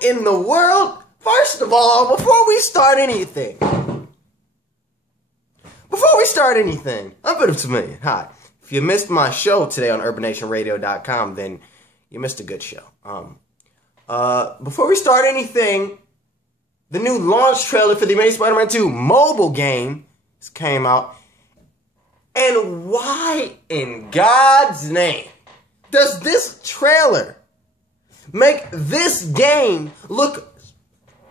What in the world? First of all, before we start anything, I'm Venom 2 million. Hi. If you missed my show today on UrbanNationRadio.com, then you missed a good show. Before we start anything, the new launch trailer for the Amazing Spider-Man 2 mobile game came out. And why in God's name does this trailer make this game look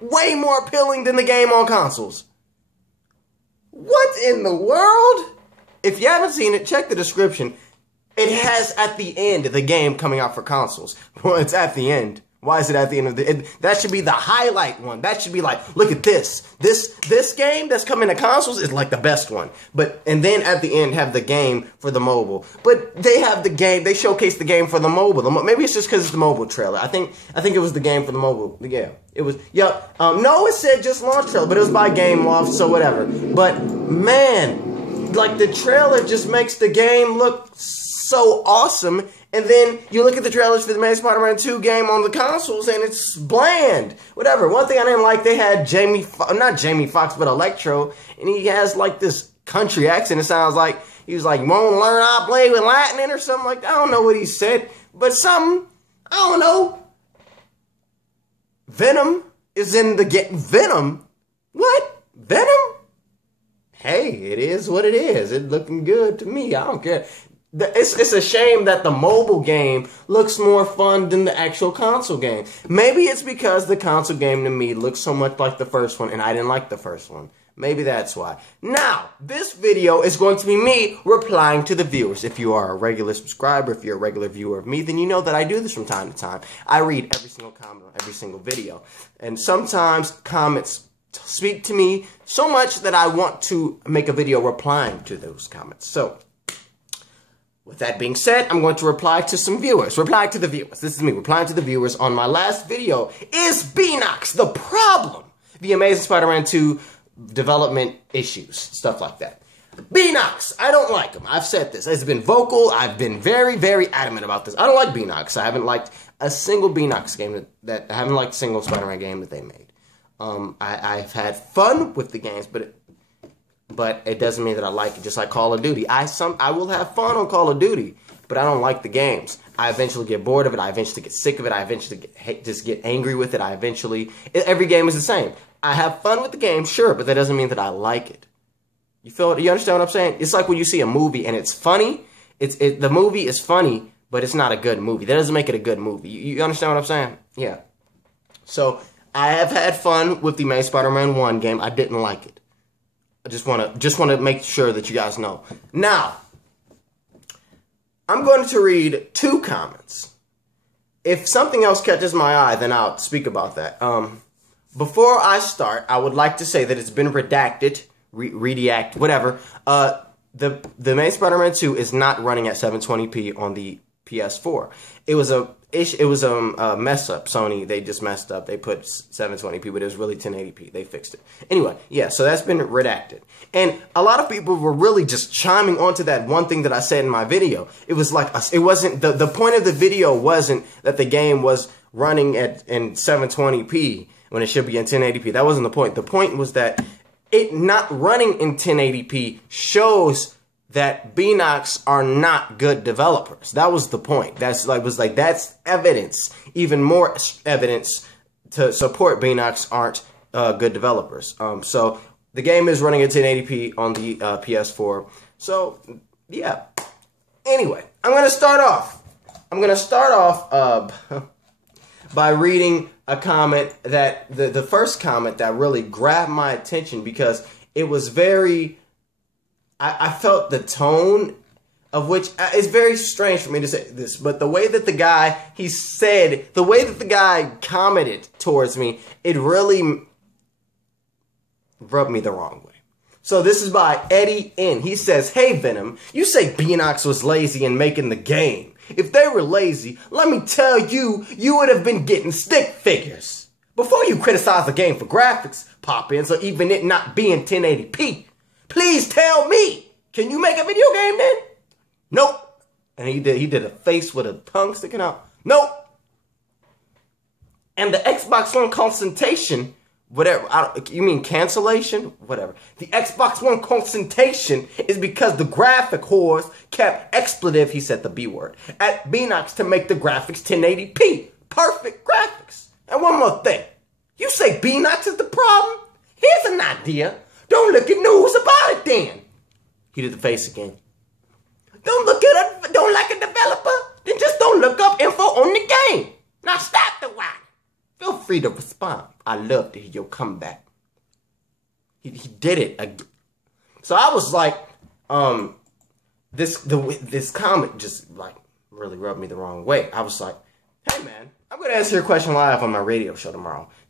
way more appealing than the game on consoles? What in the world? If you haven't seen it, check the description. It has at the end the game coming out for consoles. Well, it's at the end. Why is it at the end of the... that should be the highlight one. That should be like, look at this. This game that's coming to consoles is like the best one. And then at the end have the game for the mobile. But they have the game, they showcase the game for the mobile. Maybe it's just because it's the mobile trailer. I think it was the game for the mobile. Yeah, it was. Yep. No, it said just launch trailer, but it was by Game Loft, so whatever. But man, like the trailer just makes the game look so awesome. And then you look at the trailers for the Amazing Spider-Man 2 game on the consoles, and it's bland. Whatever. One thing I didn't like, they had not Jamie Foxx, but Electro, and he has like this country accent. It sounds like he was like, "Won't learn how to play with lightning" or something like that. I don't know what he said, but something, I don't know. Venom is in the game. Venom? What? Venom? Hey, it is what it is. It's looking good to me. I don't care. It's a shame that the mobile game looks more fun than the actual console game. Maybe it's because the console game to me looks so much like the first one and I didn't like the first one. Maybe that's why. Now, this video is going to be me replying to the viewers. If you are a regular subscriber, if you're a regular viewer of me, then you know that I do this from time to time. I read every single comment on every single video. And sometimes comments speak to me so much that I want to make a video replying to those comments. So, with that being said, I'm going to reply to some viewers. Reply to the viewers. This is me replying to the viewers on my last video. Is Beenox the problem? The Amazing Spider-Man 2 development issues. Stuff like that. Beenox, I don't like him. I've said this. I've been vocal. I've been very, very adamant about this. I don't like Beenox. I haven't liked a single Beenox game I haven't liked a single Spider-Man game that they made. I've had fun with the games, but it doesn't mean that I like it. Just like Call of Duty. I will have fun on Call of Duty, but I don't like the games. I eventually get bored of it. I eventually get sick of it. I eventually just get angry with it. Every game is the same. I have fun with the game, sure, but that doesn't mean that I like it. You understand what I'm saying? It's like when you see a movie and it's funny. The movie is funny, but it's not a good movie. That doesn't make it a good movie. You understand what I'm saying? Yeah. So, I have had fun with the Amazing Spider-Man 1 game. I didn't like it. I just want to make sure that you guys know. Now, I'm going to read 2 comments. If something else catches my eye, then I'll speak about that. Before I start, I would like to say that it's been redacted, redact, whatever. The Amazing Spider-Man 2 is not running at 720p on the PS4. It was a mess up. Sony, they just messed up. They put 720p, but it was really 1080p. They fixed it. Anyway, yeah, so that's been redacted. And a lot of people were really just chiming onto that one thing that I said in my video. It was like, it wasn't, the point of the video wasn't that the game was running in 720p when it should be in 1080p. That wasn't the point. The point was that it not running in 1080p shows that Beenox are not good developers. That was the point. That's evidence, even more evidence to support Beenox aren't good developers. So the game is running at 1080p on the PS4. So yeah. Anyway, I'm gonna start off by reading a comment that the first comment that really grabbed my attention because it was very. I felt the tone of which it's very strange for me to say this, but the way that the guy commented towards me, it really rubbed me the wrong way. So this is by Eddie N. He says, "Hey Venom, you say Beenox was lazy in making the game. If they were lazy, let me tell you, you would have been getting stick figures. Before you criticize the game for graphics, pop-ins, or even it not being 1080p, please tell me, can you make a video game then?" Nope. And he did a face with a tongue sticking out. Nope. And the Xbox One concentration, whatever, you mean cancellation? Whatever. The Xbox One concentration is because the graphic whores kept expletive, he said the B word, at Beenox to make the graphics 1080p. Perfect graphics. And one more thing. You say Beenox is the problem? Here's an idea. Don't look at news about it then. He did the face again. Don't like a developer? Then just don't look up info on the game. Now stop the whine. Feel free to respond. I love to hear your comeback. He did it again. So I was like, this comment just like really rubbed me the wrong way. I was like, hey man, I'm gonna answer your question live on my radio show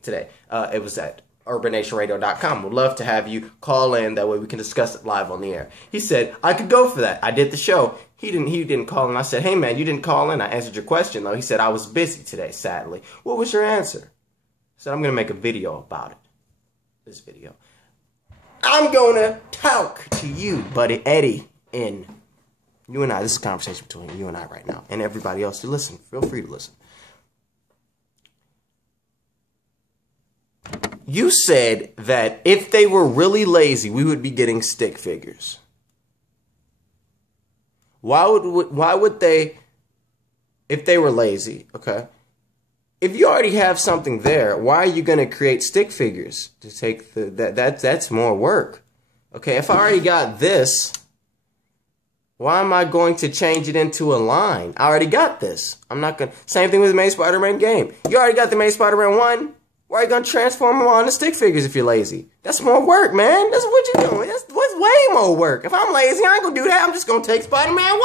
today. It was at urbannationradio.com. Would love to have you call in. That way we can discuss it live on the air. He said, I could go for that. I did the show. He didn't call in. I said, hey man, you didn't call in. I answered your question though. He said, I was busy today, sadly. What was your answer? I said, I'm going to make a video about it. This video. I'm going to talk to you, buddy Eddie, and you and I. This is a conversation between you and I right now. And everybody else to listen. Feel free to listen. You said that if they were really lazy, we would be getting stick figures. Why would they, if they were lazy, okay? If you already have something there, why are you going to create stick figures to take that's more work. Okay, if I already got this, why am I going to change it into a line? I already got this. I'm not going to, same thing with the main Spider-Man game. You already got the main Spider-Man 1. Why are you going to transform them on the stick figures if you're lazy? That's more work, man. That's what you're doing. That's way more work. If I'm lazy, I ain't going to do that. I'm just going to take Spider-Man 1.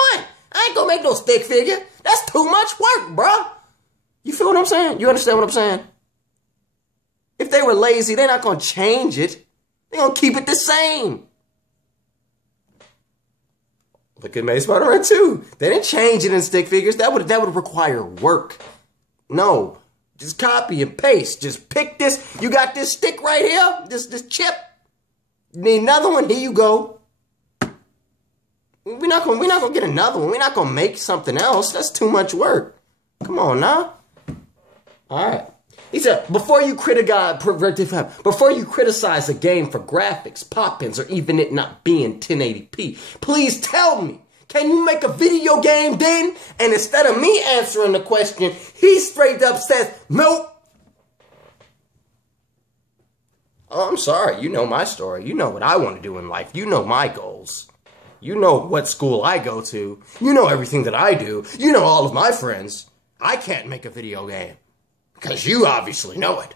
I ain't going to make no stick figure. That's too much work, bro. You feel what I'm saying? You understand what I'm saying? If they were lazy, they're not going to change it. They're going to keep it the same. Look at Amazing Spider-Man 2. They didn't change it in stick figures. That would require work. No. Just copy and paste. Just pick this. You got this stick right here. This chip. You need another one. Here you go. We're not gonna get another one. We're not gonna make something else. That's too much work. Come on now. All right. He said, before you criticize a game for graphics, pop-ins, or even it not being 1080p, please tell me, can you make a video game then? And instead of me answering the question, he straight up says, nope. Oh, I'm sorry. You know my story. You know what I want to do in life. You know my goals. You know what school I go to. You know everything that I do. You know all of my friends. I can't make a video game. Because you obviously know it.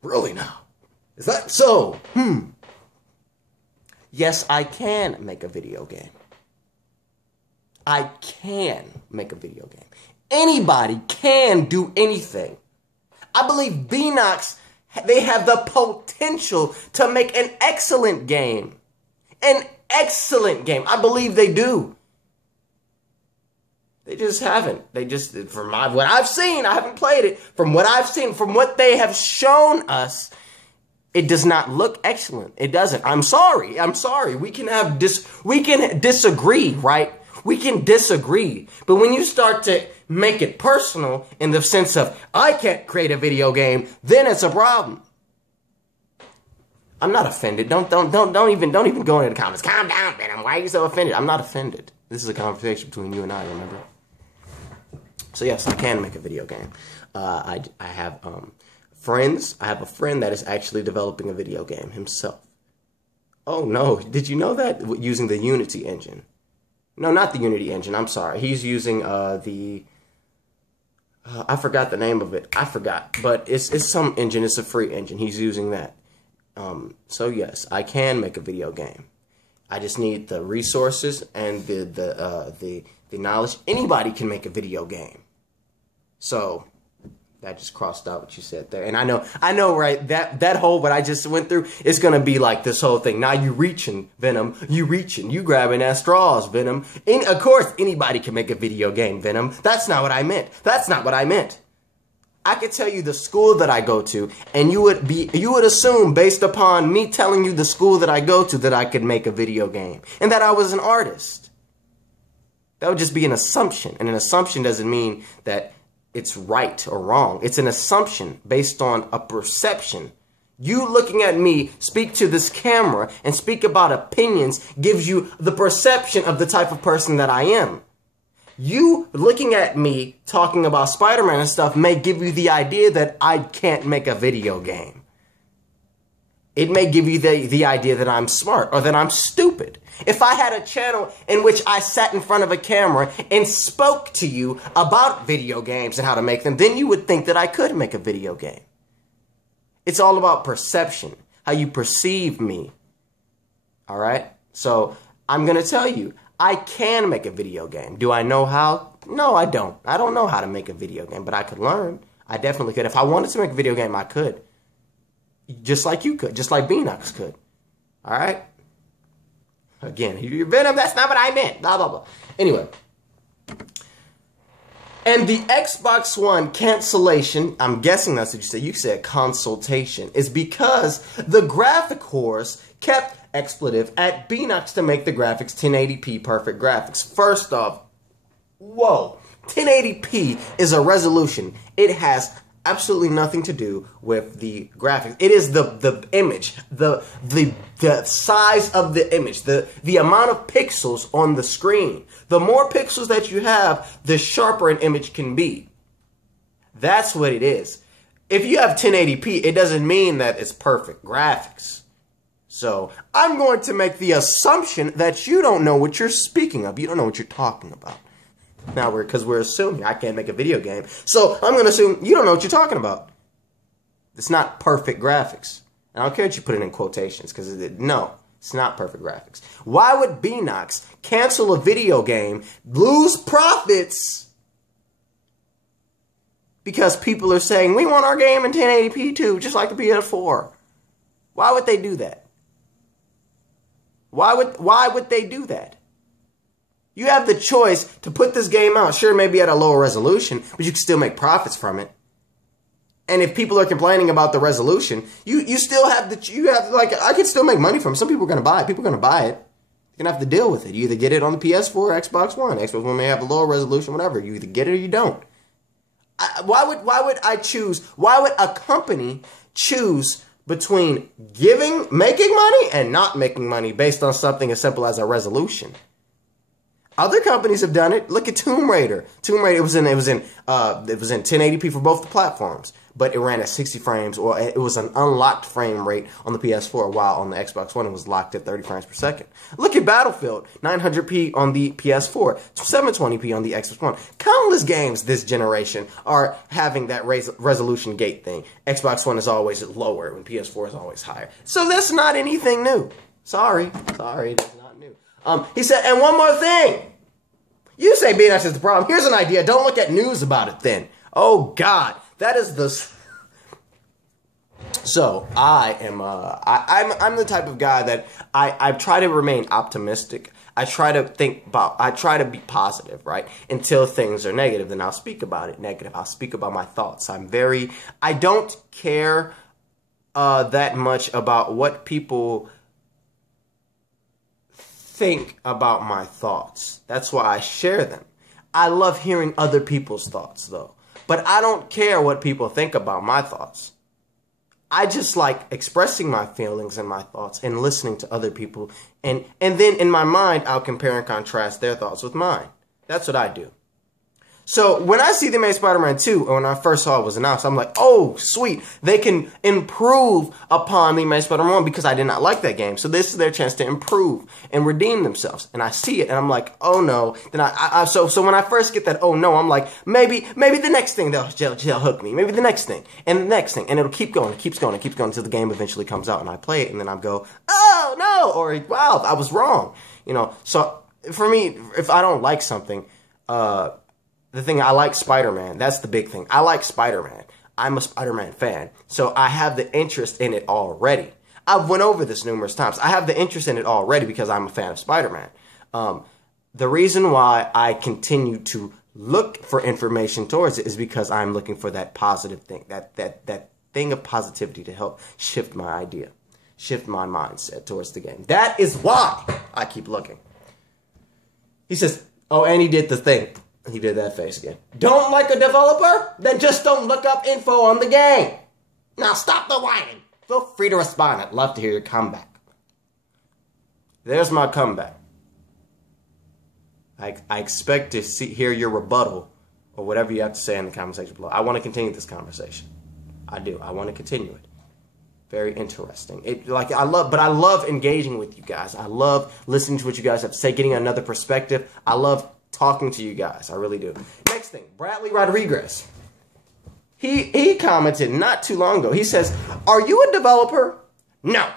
Really now. Is that so? Yes, I can make a video game. I can make a video game. Anybody can do anything. I believe Beenox, they have the potential to make an excellent game. An excellent game. I believe they do. They just haven't. They just, from what I've seen, I haven't played it. From what I've seen, from what they have shown us, it does not look excellent. It doesn't. I'm sorry. I'm sorry. We can disagree, right? We can disagree. But when you start to make it personal in the sense of, I can't create a video game, then it's a problem. I'm not offended. Don't even go into the comments. Calm down, Venom. Why are you so offended? I'm not offended. This is a conversation between you and I, remember? So yes, I can make a video game. I have friends. I have a friend that is actually developing a video game himself. Oh no, did you know that? Using the Unity engine. No, not the Unity engine. I'm sorry. He's using I forgot the name of it. I forgot, but it's some engine. It's a free engine. He's using that. So yes, I can make a video game. I just need the resources and the knowledge. Anybody can make a video game. So that just crossed out what you said there. And I know, right? That whole what I just went through is gonna be like this whole thing. Now you reaching, Venom. You reaching. You grabbing at straws, Venom. Of course, anybody can make a video game, Venom. That's not what I meant. That's not what I meant. I could tell you the school that I go to, and you would assume based upon me telling you the school that I go to that I could make a video game and that I was an artist. That would just be an assumption, and an assumption doesn't mean that it's right or wrong. It's an assumption based on a perception. You looking at me speak to this camera and speak about opinions gives you the perception of the type of person that I am. You looking at me talking about Spider-Man and stuff may give you the idea that I can't make a video game. It may give you the idea that I'm smart or that I'm stupid. If I had a channel in which I sat in front of a camera and spoke to you about video games and how to make them, then you would think that I could make a video game. It's all about perception, how you perceive me. All right? So I'm going to tell you, I can make a video game. Do I know how? No, I don't. I don't know how to make a video game, but I could learn. I definitely could. If I wanted to make a video game, I could. Just like you could. Just like Beenox could. All right? Again, you're Venom. That's not what I meant. Blah, blah, blah. Anyway. And the Xbox One cancellation, I'm guessing that's what you said. You said consultation. Is because the graphic whores kept expletive at Beenox to make the graphics 1080p perfect graphics. First off, whoa. 1080p is a resolution. It has absolutely nothing to do with the graphics. It is the image, the size of the image, the amount of pixels on the screen. The more pixels that you have, the sharper an image can be. That's what it is. If you have 1080p, it doesn't mean that it's perfect graphics. So I'm going to make the assumption that you don't know what you're speaking of. You don't know what you're talking about. Now, because we're assuming I can't make a video game. So I'm going to assume you don't know what you're talking about. It's not perfect graphics. And I don't care if you put it in quotations, because no, it's not perfect graphics. Why would Beenox cancel a video game, lose profits, because people are saying, we want our game in 1080p too, just like the PS4? Why would they do that? Why would they do that? You have the choice to put this game out, sure, maybe at a lower resolution, but you can still make profits from it. And if people are complaining about the resolution, you still have like, I could still make money from it. Some people are going to buy it. People are going to buy it. You're going to have to deal with it. You either get it on the PS4 or Xbox One. Xbox One may have a lower resolution, whatever. You either get it or you don't. Why would I choose? Why would a company choose between making money and not making money based on something as simple as a resolution? Other companies have done it. Look at Tomb Raider. Tomb Raider, it was in 1080p for both the platforms, but it ran at 60 frames, or it was an unlocked frame rate on the PS4, while on the Xbox One it was locked at 30 frames per second. Look at Battlefield, 900p on the PS4, 720p on the Xbox One. Countless games this generation are having that resolution gate thing. Xbox One is always lower, when PS4 is always higher. So that's not anything new. Sorry, that's not new. He said, and one more thing. You say Beenox is the problem. Here's an idea. Don't look at news about it then. Oh, God. That is the... So, I'm the type of guy that I try to remain optimistic. I try to be positive, right? Until things are negative, then I'll speak about it negative. I'll speak about my thoughts. I don't care that much about what people think about my thoughts. That's why I share them. I love hearing other people's thoughts, though. But I don't care what people think about my thoughts. I just like expressing my feelings and my thoughts and listening to other people. And then in my mind, I'll compare and contrast their thoughts with mine. That's what I do. So when I see they made Spider-Man 2, or when I first saw it was announced, I'm like, oh, sweet. They can improve upon the made Spider-Man 1 because I did not like that game. So this is their chance to improve and redeem themselves. And I see it and I'm like, oh no. Then so when I first get that, oh no, I'm like, maybe the next thing they'll hook me. Maybe the next thing and the next thing. And it'll keep going, it keeps going until the game eventually comes out and I play it and then I go, oh no, or wow, I was wrong. You know, so for me, if I don't like something, the thing, I like Spider-Man. That's the big thing. I like Spider-Man. I'm a Spider-Man fan. So I have the interest in it already. I've went over this numerous times. I have the interest in it already because I'm a fan of Spider-Man. The reason why I continue to look for information towards it is because I'm looking for that positive thing, that thing of positivity to help shift my idea, shift my mindset towards the game. That is why I keep looking. He says, oh, and he did the thing. He did that face again. Don't like a developer? Then just don't look up info on the game. Now stop the whining. Feel free to respond. I'd love to hear your comeback. There's my comeback. I expect to hear your rebuttal or whatever you have to say in the comment section below. I want to continue this conversation. I do. I want to continue it. Very interesting. I love engaging with you guys. I love listening to what you guys have to say, getting another perspective. I love talking to you guys. I really do. Next thing, Bradley Rodriguez. He commented not too long ago. He says, "Are you a developer?" No.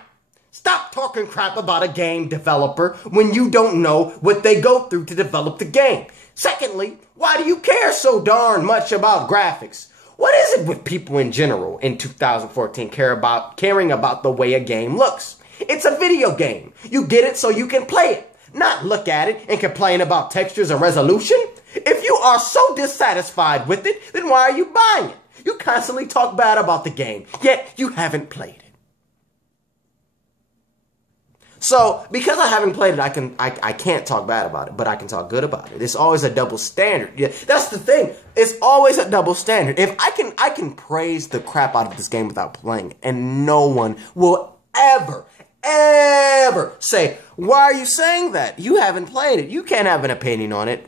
Stop talking crap about a game developer when you don't know what they go through to develop the game. Secondly, why do you care so darn much about graphics? What is it with people in general in 2014 caring about the way a game looks? It's a video game. You get it so you can play it, not look at it and complain about textures and resolution. If you are so dissatisfied with it, then why are you buying it? You constantly talk bad about the game, yet you haven't played it. So, because I haven't played it, I can't talk bad about it, but I can talk good about it. It's always a double standard. Yeah, that's the thing. It's always a double standard. If I can praise the crap out of this game without playing it, and no one will ever say, "Why are you saying that? You haven't played it. You can't have an opinion on it."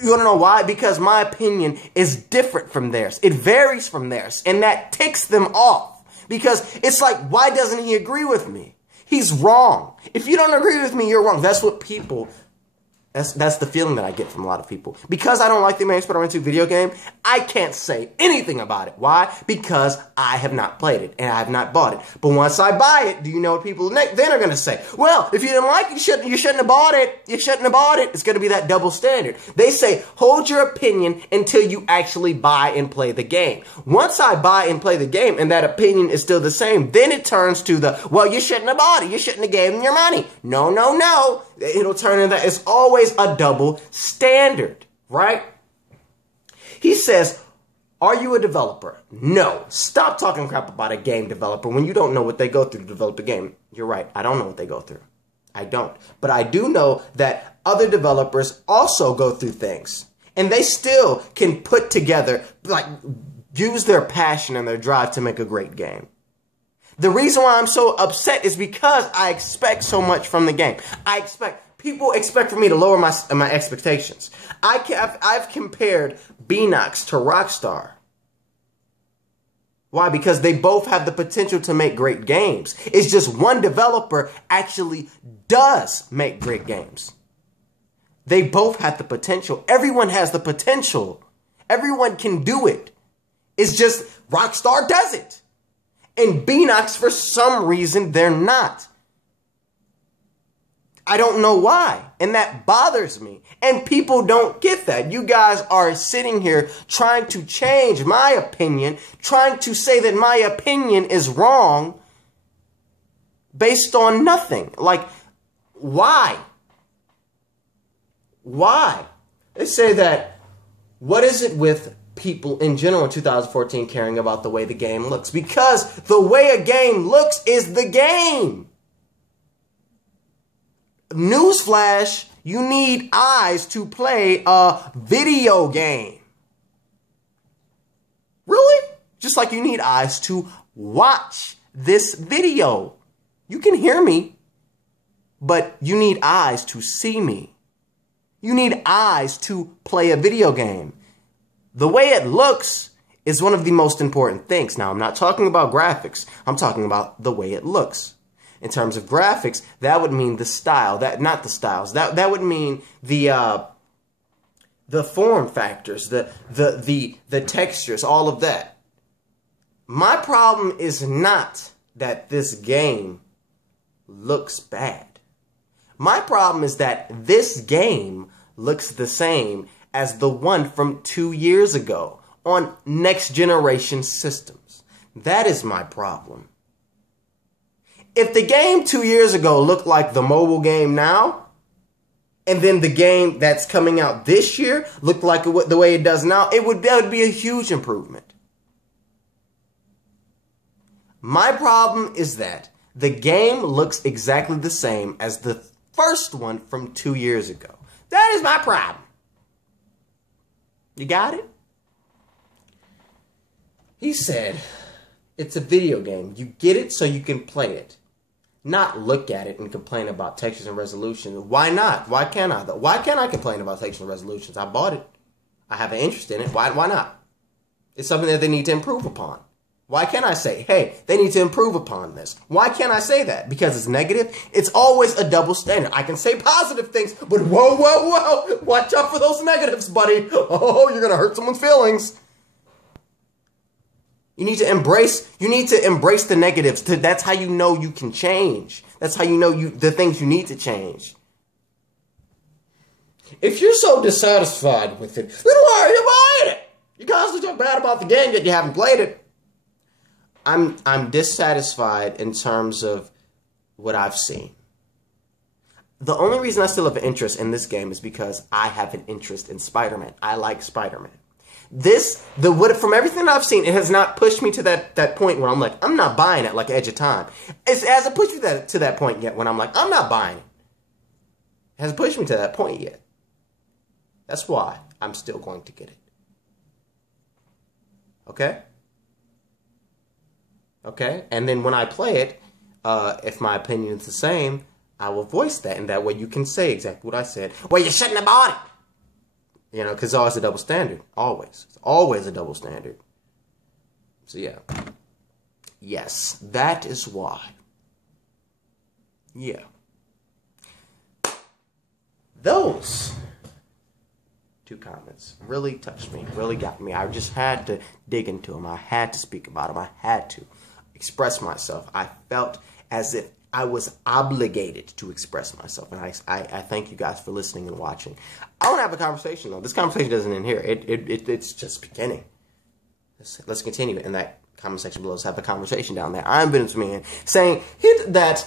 You wanna know why? Because my opinion is different from theirs. It varies from theirs, and that ticks them off. Because it's like, why doesn't he agree with me? He's wrong. If you don't agree with me, you're wrong. That's what people... That's the feeling that I get from a lot of people. Because I don't like the Amazing Spider-Man 2 video game, I can't say anything about it. Why? Because I have not played it, and I have not bought it. But once I buy it, do you know what people then are going to say? Well, if you didn't like it, you shouldn't have bought it. You shouldn't have bought it. It's going to be that double standard. They say, hold your opinion until you actually buy and play the game. Once I buy and play the game, and that opinion is still the same, then it turns to the, well, you shouldn't have bought it. You shouldn't have gave them your money. No, no, no. It'll turn into that. It's always a double standard, right? He says, are you a developer? No. Stop talking crap about a game developer when you don't know what they go through to develop a game. You're right. I don't know what they go through. I don't. But I do know that other developers also go through things. And they still can put together, like, use their passion and their drive to make a great game. The reason why I'm so upset is because I expect so much from the game. People expect for me to lower my expectations. I've compared Beenox to Rockstar. Why? Because they both have the potential to make great games. It's just one developer actually does make great games. They both have the potential. Everyone has the potential. Everyone can do it. It's just Rockstar does it. And Beenox, for some reason, they're not. I don't know why. And that bothers me. And people don't get that. You guys are sitting here trying to change my opinion, trying to say that my opinion is wrong based on nothing. Like, why? Why? They say that, what is it with people in general in 2014 caring about the way the game looks? Because the way a game looks is the game. Newsflash, you need eyes to play a video game. Really? Just like you need eyes to watch this video. You can hear me, but you need eyes to see me. You need eyes to play a video game. The way it looks is one of the most important things. Now, I'm not talking about graphics. I'm talking about the way it looks. In terms of graphics, that would mean the style. Not the styles. That would mean the form factors, the textures, all of that. My problem is not that this game looks bad. My problem is that this game looks the same as the one from 2 years ago on next generation systems. That is my problem. If the game 2 years ago looked like the mobile game now, and then the game that's coming out this year looked like the way it does now, that would be a huge improvement. My problem is that the game looks exactly the same as the first one from 2 years ago. That is my problem. You got it? He said, it's a video game. You get it so you can play it. Not look at it and complain about textures and resolutions. Why not? Why can't I? Why can't I complain about textures and resolutions? I bought it. I have an interest in it. Why not? It's something that they need to improve upon. Why can't I say, hey, they need to improve upon this? Why can't I say that? Because it's negative? It's always a double standard. I can say positive things, but whoa, whoa, whoa. Watch out for those negatives, buddy. Oh, you're going to hurt someone's feelings. You need to embrace the negatives. That's how you know you can change. That's how you know the things you need to change. If you're so dissatisfied with it, then why are you buying it? You constantly talk bad about the game yet you haven't played it. I'm dissatisfied in terms of what I've seen. The only reason I still have an interest in this game is because I have an interest in Spider-Man. I like Spider-Man. From everything I've seen, it has not pushed me to that point where I'm like, I'm not buying it, like Edge of Time. It hasn't pushed me to that point yet when I'm like, I'm not buying it. It hasn't pushed me to that point yet. That's why I'm still going to get it. Okay? Okay? And then when I play it, if my opinion is the same, I will voice that. And that way you can say exactly what I said. Well, you shouldn't have bought it. You know, because it's always a double standard. Always. It's always a double standard. So, yeah. Yes, that is why. Yeah. Those 2 comments really touched me, really got me. I just had to dig into them. I had to speak about them. I had to express myself. I felt as if I was obligated to express myself. And I thank you guys for listening and watching. I want to have a conversation, though. This conversation doesn't end here. It's just beginning. Let's continue in that comment section below. Let's have a conversation down there. I'm Venom Man saying, hit that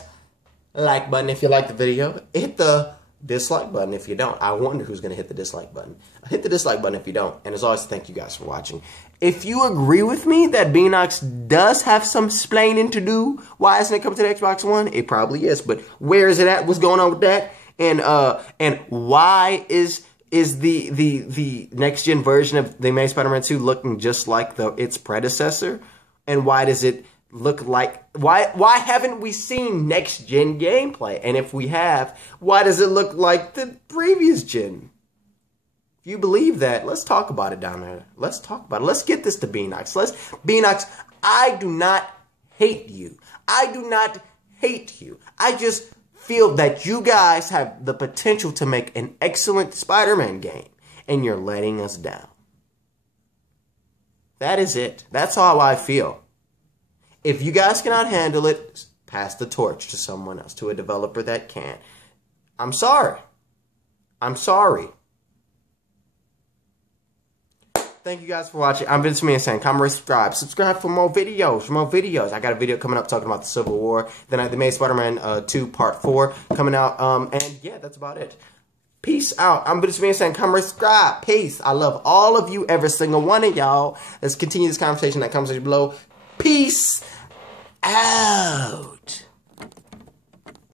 like button if you like the video. Hit the dislike button if you don't. I wonder who's going to hit the dislike button. Hit the dislike button if you don't. And as always, thank you guys for watching. If you agree with me that Beenox does have some splaining to do, why isn't it coming to the Xbox One? It probably is, but where is it at? What's going on with that? And why is the next gen version of the Amazing Spider-Man 2 looking just like its predecessor? And why does it look like, why haven't we seen next gen gameplay? And if we have, why does it look like the previous gen? If you believe that, let's talk about it down there. Let's talk about it. Let's get this to Beenox. Beenox, I do not hate you. I do not hate you. I just feel that you guys have the potential to make an excellent Spider-Man game, and you're letting us down. That is it. That's how I feel. If you guys cannot handle it, pass the torch to someone else, to a developer that can. I'm sorry. I'm sorry. Thank you guys for watching. I'm Venom Man saying, comment, subscribe. Subscribe for more videos. I got a video coming up talking about the Civil War. Then I made Spider-Man 2 Part 4 coming out. And yeah, that's about it. Peace out. I'm Venom Man saying, comment, subscribe. Peace. I love all of you, every single one of y'all. Let's continue this conversation in that comment section below. Peace out.